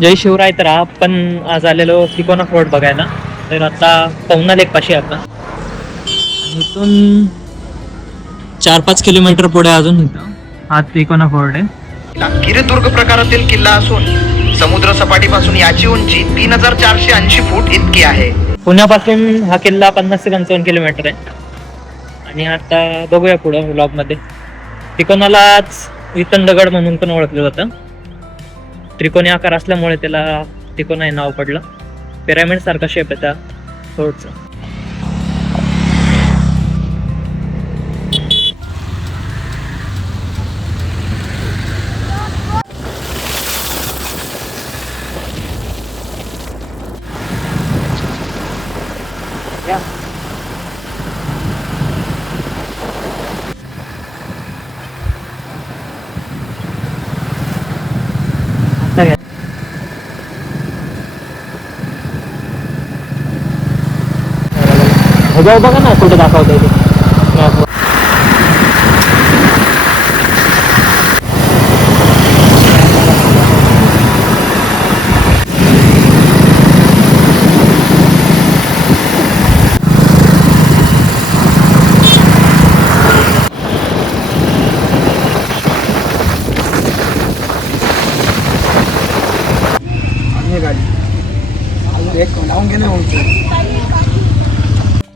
जय शिवराय. तर आपण आज आलेलो तिकोना फोर्ट बघायला. तर आता पवना लेक पाशी आता इथून 4-5 किलोमीटर पुढे अजून इथं हा तिकोना फोर्ट आहे. गिरिदुर्ग प्रकारातील किल्ला असून समुद्र सपाटीपासून याची उंची 3480 फूट इतकी आहे. पुण्यापासून हा किल्ला 50 ते 55 किलोमीटर आहे. आणि आता बघूया पुढं ब्लॉग मध्ये. तिकोनालाच वितन दगड म्हणून पण ओळखलं जातं. त्रिकोणी आकार असल्यामुळे त्याला तिकोना हे नाव पडलं. पिरामिड सारखा शेप आहे त्या फोर्टचा. ह्याच्यावर बघा ना कुठे दाखवता येते मॅपवर.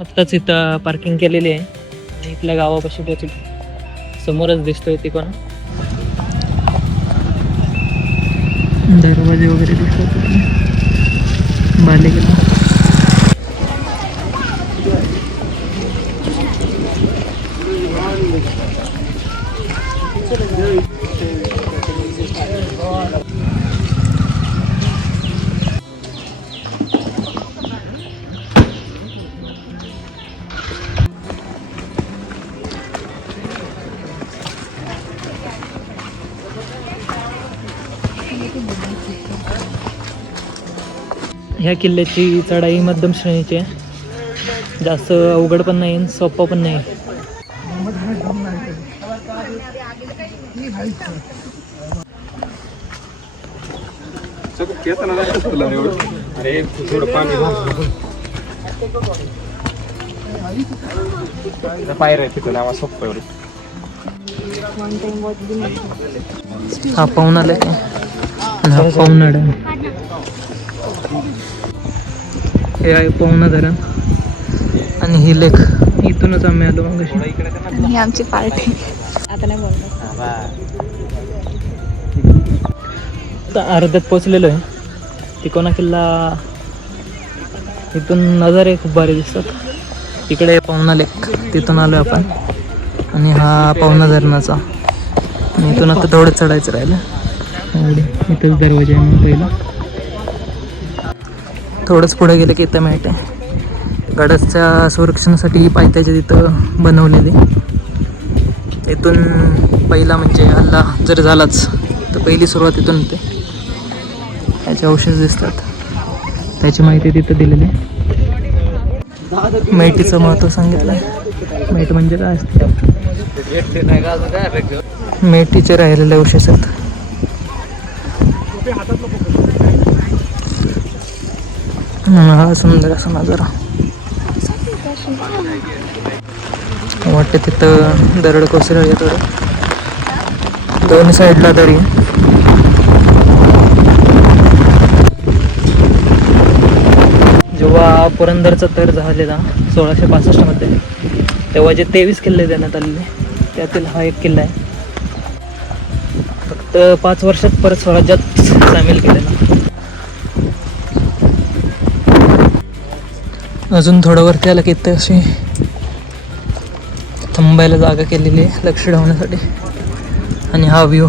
आत्ताच इथं पार्किंग केलेली आहे आणि इथल्या गावापाशी पोहोचलो. समोरच दिसतोय तिकोना. दरवाजे वगैरे दिसतात बालेकिल्ला. ह्या किल्ल्याची चढाई मध्यम श्रेणीची आहे. जास्त अवघड पण नाही, सोपं पण नाही. हा पवना लेक आहे. हा पवनाड आहे. हे आहे पवना धरण आणि ही लेक. इथूनच आम्ही आलो मग. ही आमची पार्टी. आता नाही बोलणार. अर्ध्यात पोचलेलो आहे. तिकोना किल्ला इथून नजारे खूप भारी दिसतात. तिकडे पवना लेक, तिथून आलो आपण. आणि हा पवना धरणाचा. आणि इथून आता थोडं चढायचं राहिलं. इथंच दरवाजा आहे मग पहिला. थोडंच पुढे गेलं की इथं माहीत आहे गडाच्या संरक्षणासाठी पायथ्याच्या तिथं बनवलेले. इथून पहिला म्हणजे हल्ला जर झालाच तर पहिली सुरुवात इथून होते. त्याचे अवशेष दिसतात, त्याची माहिती तिथं दिलेली आहे. मेटीचं महत्त्व सांगितलं आहे. मेट म्हणजे काय असते? मेटीचे राहिलेले अवशेष आहेत. हा सुंदर असा नजारा वाटतं. तिथं दरड कोसळली थोडं, दोन्ही साईडला दरी. जेव्हा पुरंदरचा तर झालेला 1665 मध्ये, तेव्हा जे 23 किल्ले देण्यात आलेले त्यातील हा एक किल्ला आहे. फक्त 5 वर्षात परत स्वराज्यात सामील केलेला. अजून थोडं वरती आलं की इथं अशी थांबायला जागा केलेली आहे लक्ष ठेवण्यासाठी. आणि हा व्ह्यू.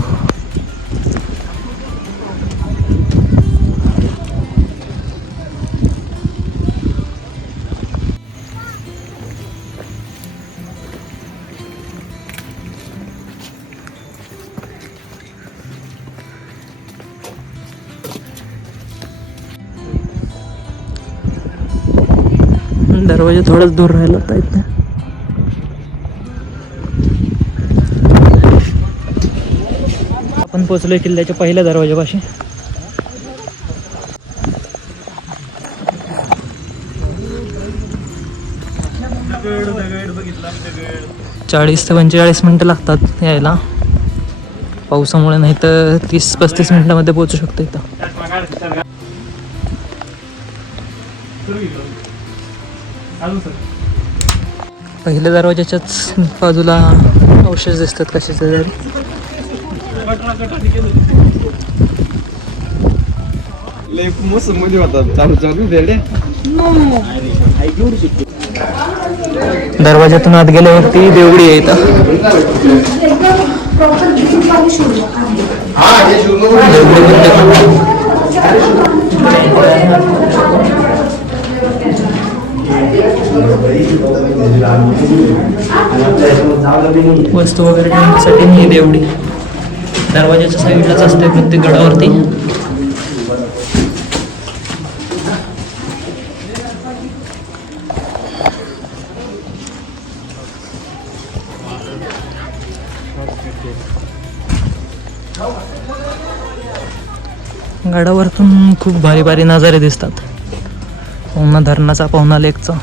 दरवाजा थोडाच दूर राहिला होता इथे. आपण पोचलोय किल्ल्याच्या पहिल्या दरवाजापाशी. 40 ते 45 मिनटं लागतात यायला पावसामुळे, नाही तर 30-35 मिनिटामध्ये पोहोचू शकतो इथं. पहिल्या दरवाजाच्याच बाजूला अवशेष दिसतात कशाचे तरी. दरवाजातून आत गेल्यावरती देवडी आहे इथं. वस्तू वगैरे ठेवण्यासाठी ही देवडी दरवाजाच्या साईडलाच असते प्रत्येक गडावरती. गडावरतून खूप भारी भारी नजारे दिसतात. पवना धरणाचा, पवना लेकचा.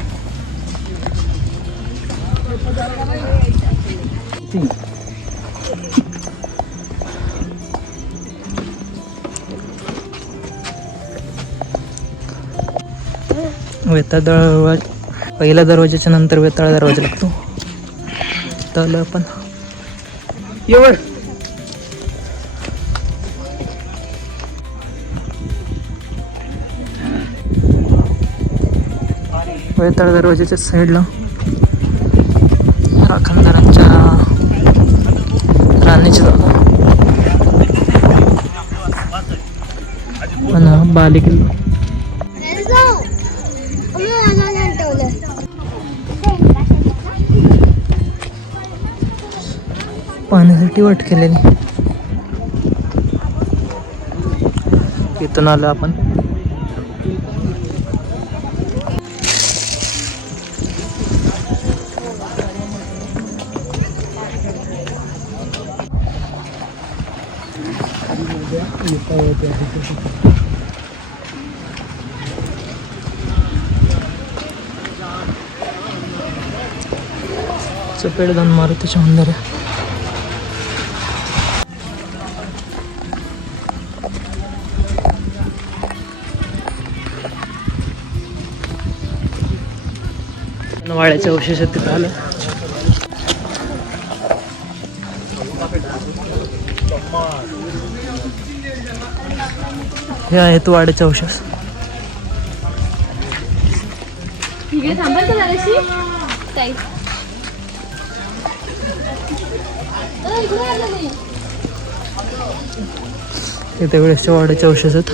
वेताळ दरवाजा, पहिल्या दरवाजाच्या नंतर वेताळ दरवाजा लागतो. तर आपण वेताळ दरवाजाच्या साईडला राखणदारांच्या राहण्याची जागा आणि बाली किल्ला. पाहण्यासाठी वाट केलेली. इथून आलो आपण. चपेडदान मारुतीचे मंदिर आहे. वाड्याच्या अवशेष तिथं आलं. हे आहेत वाड्याचे अवशेष. इथे वेळेसच्या वाड्याचे अवशेष आहेत.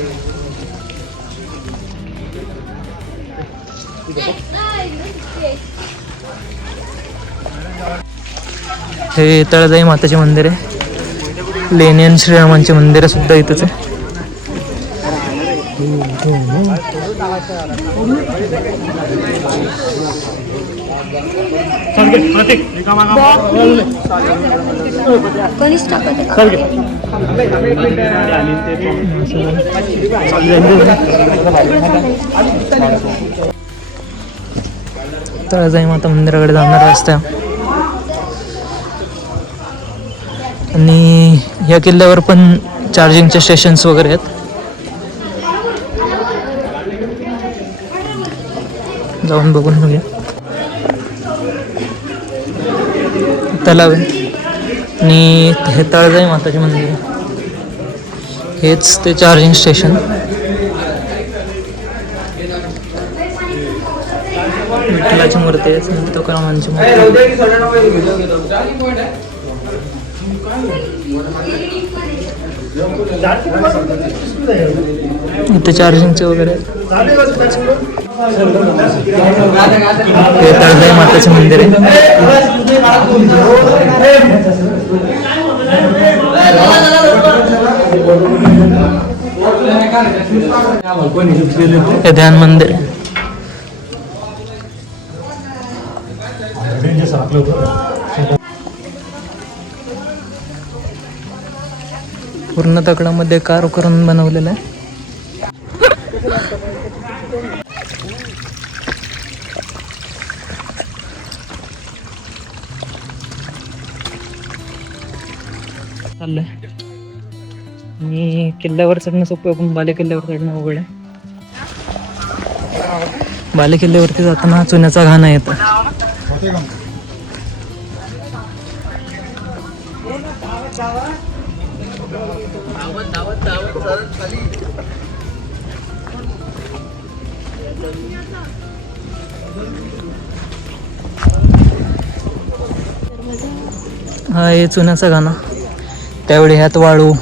हे तळजाई माताचे मंदिर आहे. लेनियन श्रीरामांचे मंदिर सुद्धा इथंच आहे. तळजाई माता मंदिराकडे जाणारा रस्ता. आणि या किल्ल्यावर पण चार्जिंगचे स्टेशन्स वगैरे आहेत. जाऊन बघून घेऊया. तलाव आहे आणि हे तळजाई माताचे मंदिर आहे. हेच ते चार्जिंग स्टेशन. विठ्ठलाची मूर्ती आहे, संत तुकारामांची मूर्ती. इथे चार्जिंगचे वगैरे. हे तळजाई माताचे मंदिर आहे. हे ध्यान मंदिर आहे. पूर्ण दगडामध्ये कार करून बनवलेलं आहे. चाललंय आणि किल्ल्यावर चढणं सोपं आहे, पण बाले किल्ल्यावर चढणं अवघड आहे. बाले किल्ल्यावरती जाताना चुन्याचा घाणा येतो. हा आहे चुन्याचा घाणा. त्यावेळी ह्यात वाळू,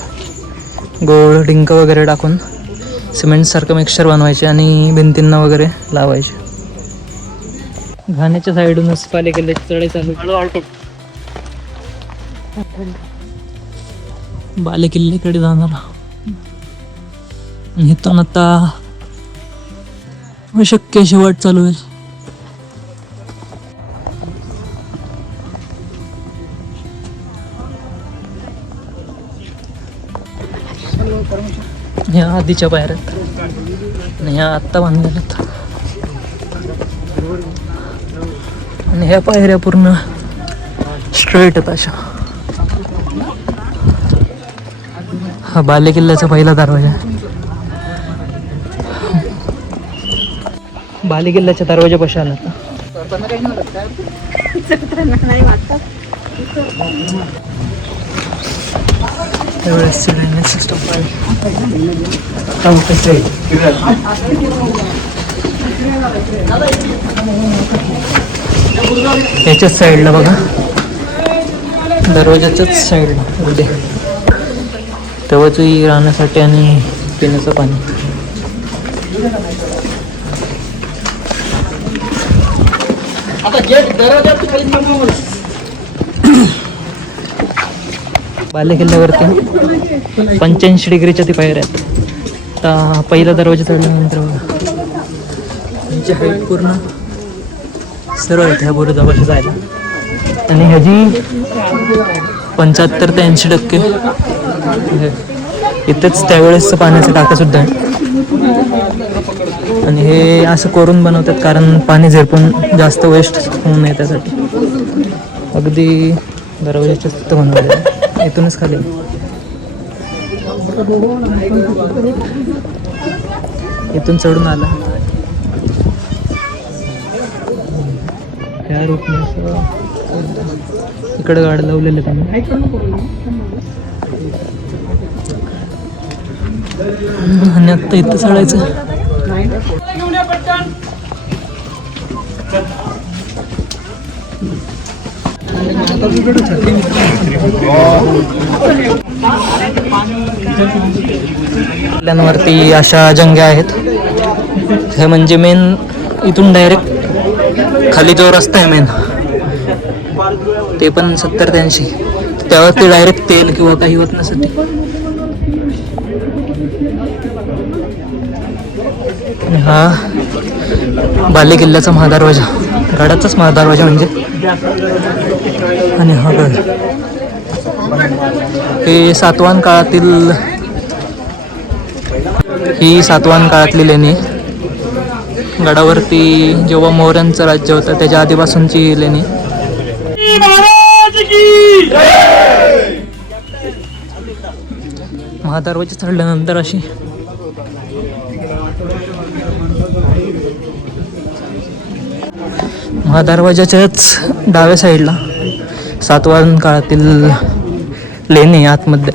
गोळ, डिंक वगैरे टाकून सिमेंट सारखं मिक्सचर बनवायचे आणि भिंतींना वगैरे लावायचे. घाण्याच्या साईडूनच बाले किल्ल्याची चढाई चालू. बाले किल्ल्याकडे जाणार इथून आता अशक्य अशी वाट चालू होईल. ह्या आधीच्या पायऱ्यात आणि ह्या आत्ता बांधलेल्यात आणि ह्या पायऱ्या पूर्ण स्ट्रेट आहेत अशा. हा बाले किल्ल्याचा पहिला दरवाजा आहे. बाले किल्ल्याच्या दरवाजापाशी आला आता. त्यावेळेस ड्रेनेज सिस्टम याच्याच साईडला बघा, दरवाजाच्याच साईडला उद्या तेव्हाची राहण्यासाठी आणि पिण्याचं पाणी. बाले किल्ल्यावरती 85 डिग्रीच्या ती पायऱ्या आहेत. आता पहिला दरवाजा चढल्यानंतर बघा त्यांची हाईट पूर्ण सरळ आहेत ह्या बुरुजापाशी जायला. आणि ह्याची 75 ते 80% इथेच त्यावेळेस पाण्याचा टाका सुद्धा आहे. आणि हे असं करून बनवतात कारण पाणी झिरपून जास्त वेस्ट होऊ नये त्यासाठी. अगदी दरवाजाच्या तिथं बनवलेलं आहे. इथूनच खाली इथून चढून आला ह्या रूटने इकडे गाडी लावलेले त्यांनी. आणि आत्ता इथं चढायचं. किल्ल्यांवरती अशा जंग्या आहेत. हे म्हणजे मेन इथून डायरेक्ट खाली जो रस्ता आहे मेन ते पण 70 ते 80 त्यावरती डायरेक्ट तेल किंवा काही होत नसते. हा बाले किल्ल्याचा महादरवाजा, गडाचाच महादरवाजा म्हणजे. आणि हा गड हे सातवाहन काळातील ही सातवाहन काळातली लेणी. गडावरती जेव्हा मौर्यांचं राज्य होतं त्याच्या आधीपासूनची लेणी. महादरवाजा चढल्यानंतर अशी महादरवाजाच्याच डाव्या साईडला सातवाहन काळातील लेणी आतमध्ये.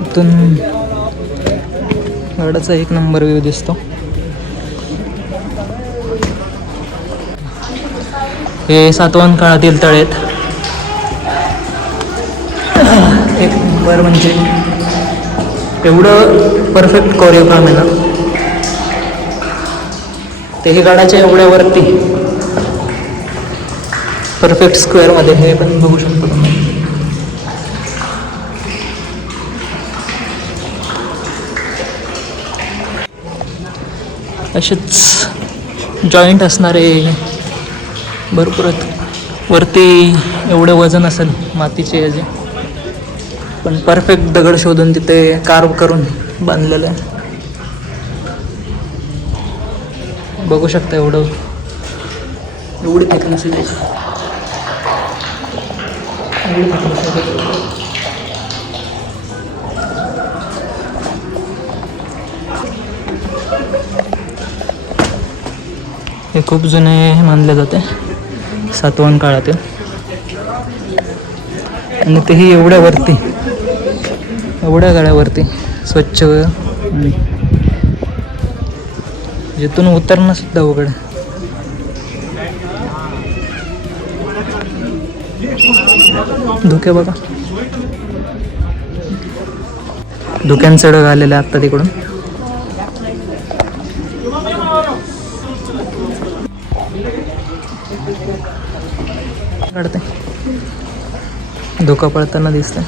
इथून गडाचा एक नंबर व्ह्यू दिसतो. हे सातवाहन काळातील तळे आहेत. एक नंबर म्हणजे एवढं परफेक्ट कोरिओग्राम आहे ना. तेही गडाच्या एवढ्या वरती परफेक्ट स्क्वेअरमध्ये हे पण बघू शकतो तुम्ही. असेच जॉईंट असणारे भरपूर वरती एवढं वजन असेल मातीचे याचे, पण परफेक्ट दगड शोधून तिथे कार्व करून बांधलेलं आहे. बघू शकता एवढी थिकनेस आहे त्याची. हे खूप जुने मानले जाते, सातवाहन काळातील. आणि तेही एवढ्या गाड्यावरती स्वच्छ आणि जिथून उतरणं सुद्धा उघड. धुके बघा, धुक्यान सडक आलेल्या आता तिकडून. काढते धोका पळताना दिसतंय.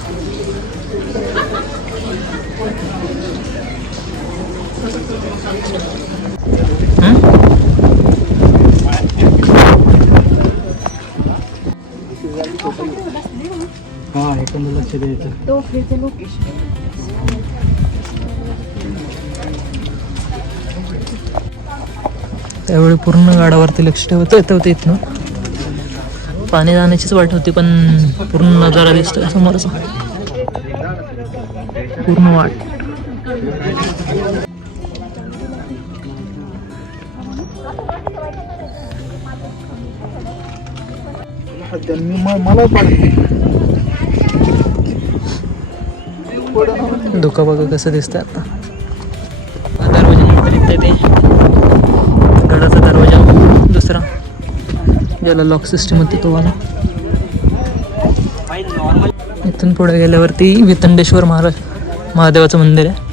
लक्ष द्यायचं. त्यावेळी पूर्ण गाडावरती लक्ष ठेवता येत ना. पाणी जाण्याचीच वाट होती, पण पूर्ण नजारा दिसतोय समोरचा, पूर्ण वाट. धोका बघा कसं दिसतंय आता. दरवाजा नंतर निघतंय ते गडाचा दरवाजा दुसरा, ज्याला लॉक सिस्टम होती तो वाला. इथून पुढे गेल्यावरती वितंडेश्वर महादेवाचं मंदिर आहे.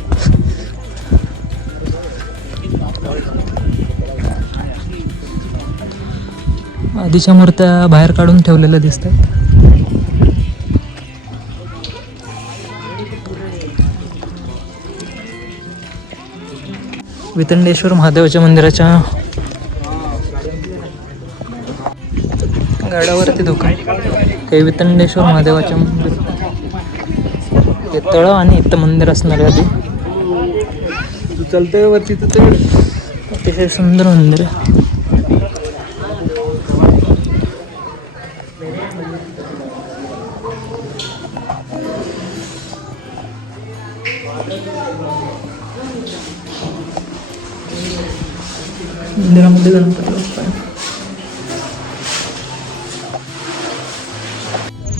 आधीच्या मूर्त्या बाहेर काढून ठेवलेल्या दिसतात. वितंडेश्वर महादेवाच्या मंदिराच्या गाडावरती धोका. हे वितंडेश्वर महादेवाच्या मंदिर, हे तळ आणि इथं मंदिर असणार आहे. आधी चालतंय वरती, अतिशय सुंदर मंदिर आहे. मंदिरामध्ये गणपती बाप्पा आहे.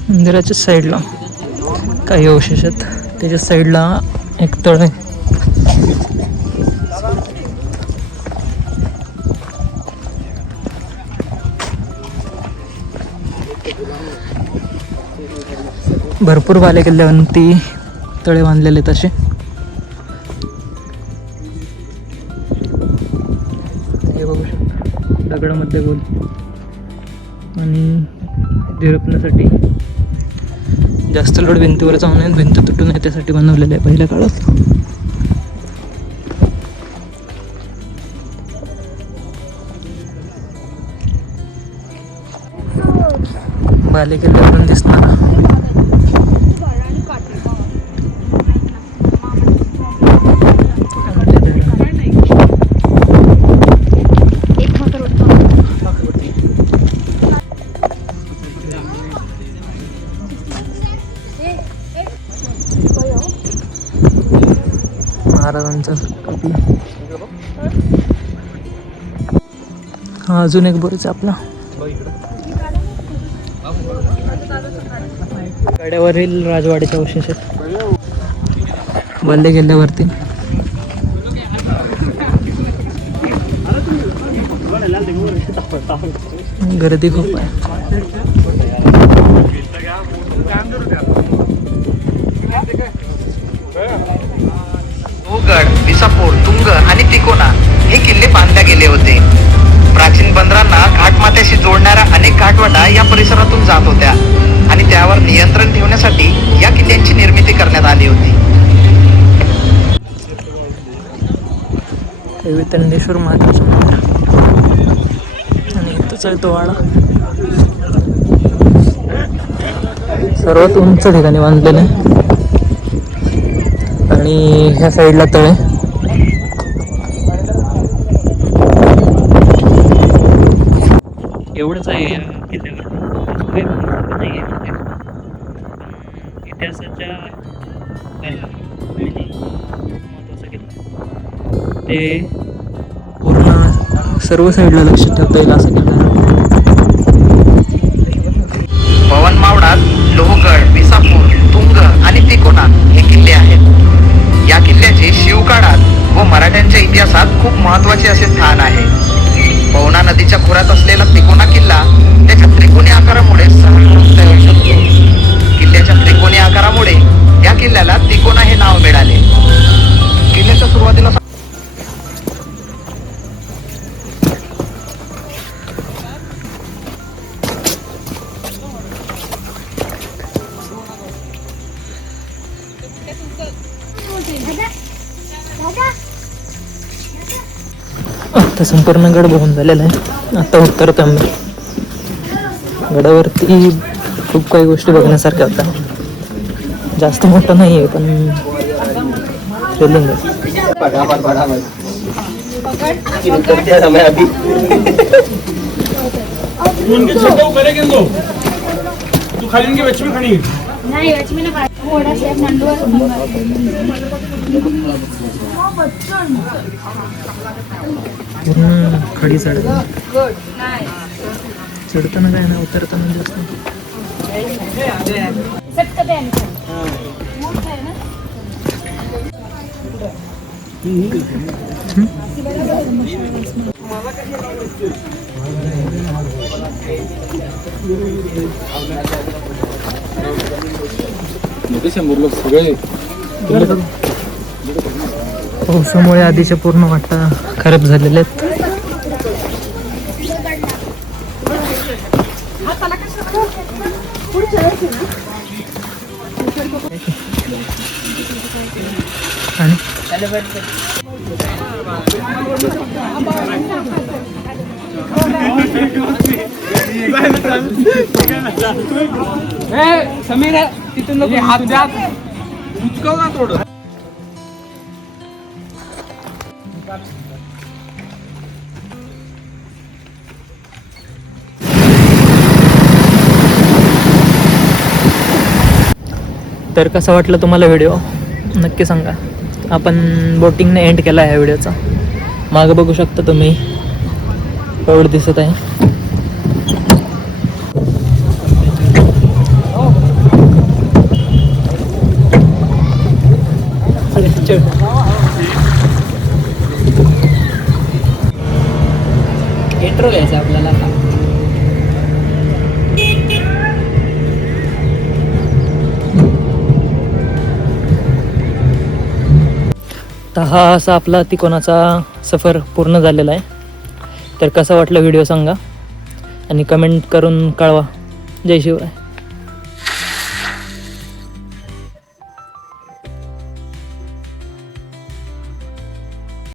मंदिराच्या साईडला काही अवशेष आहेत. त्याच्या साईडला एक तळ आहे. भरपूर बालेकिल्ल्यावरती तळे बांधलेले आहेत असे. हे बघू शकता दगडामध्ये गोल, आणि झिरपण्यासाठी जास्त लोड भिंतीवर जाऊ नये, भिंत तुटू नये त्यासाठी बनवलेले आहे पहिल्या काळात. बालेकिल्ल्यावरून दिसणार महाराजांचा. हा अजून एक बुरुज आपला. गडावरील राजवाड्याचे अवशेष आहेत बाले किल्ल्यावरती. गर्दी खूप आहे. गड, विसापूर, तुंग आणि तिकोना हे किल्ले बांधले गेले होते. प्राचीन बंदरांना घाटमाथ्याशी जोडणाऱ्या अनेक घाटवाटा या परिसरातून जात होत्या आणि त्यावर नियंत्रण ठेवण्यासाठी या किल्ल्यांची निर्मिती करण्यात आली होती. वितंडेश्वर महादेवाचं मंदिर, आणि इथंच आहे तो वाडा. सर्वात उंच ठिकाणी बांधलेलं आहे, आणि ह्या साईडला तळे. एवढंच आहे किल्ल्यावर, इतिहासाच्या महत्वाचा किल्ला ते पूर्ण सर्व साईडला लक्षात ठेवता येईल असं किल्ला आहे. पवन मावळात लोहगड, विसापूर, तुंग आणि तिकोना हे किल्ले आहेत. या किल्ल्याचे शिवकाळात व मराठ्यांच्या इतिहासात खूप महत्वाचे असे स्थान आहे. पवना नदीच्या खोऱ्यात असलेला तिकोना किल्ला त्याच्या त्रिकोणी आकारामुळे किल्ल्याच्या त्रिकोणी आकारामुळे या किल्ल्याला तिकोना हे नाव मिळाले. किल्ल्याच्या सुरुवातीला आता संपूर्ण गड बघून झालेला आहे. आता उतरतो आम्ही. गडावरती खूप काही गोष्टी बघण्यासारख्या होत्या. जास्त मोठं नाही आहे पण थ्रिलिंग आहे. तू खाली बच्ची में खानी नाही याची मी नाही थोडा सेफ मांडूवर पूर्ण खडी चढताना काय ना उतरताना जास्त पावसामुळे आधीच्या पूर्ण वाटा खराब झालेल्या आहेत. आणि समीर तिथून हात द्या उचकव ना थोडं. तर कसा वाटलं तुम्हाला व्हिडिओ नक्की सांगा. आपण बोटिंगने एंड केला आहे व्हिडिओचा. मागं बघू शकता तुम्ही रोड दिसत आहे. इंट्रो घ्यायचा आपल्याला. तर हा असा आपला तिकोनाचा सफर पूर्ण झालेला आहे. तर कसा वाटला व्हिडिओ सांगा आणि कमेंट करून कळवा. जय शिवराय.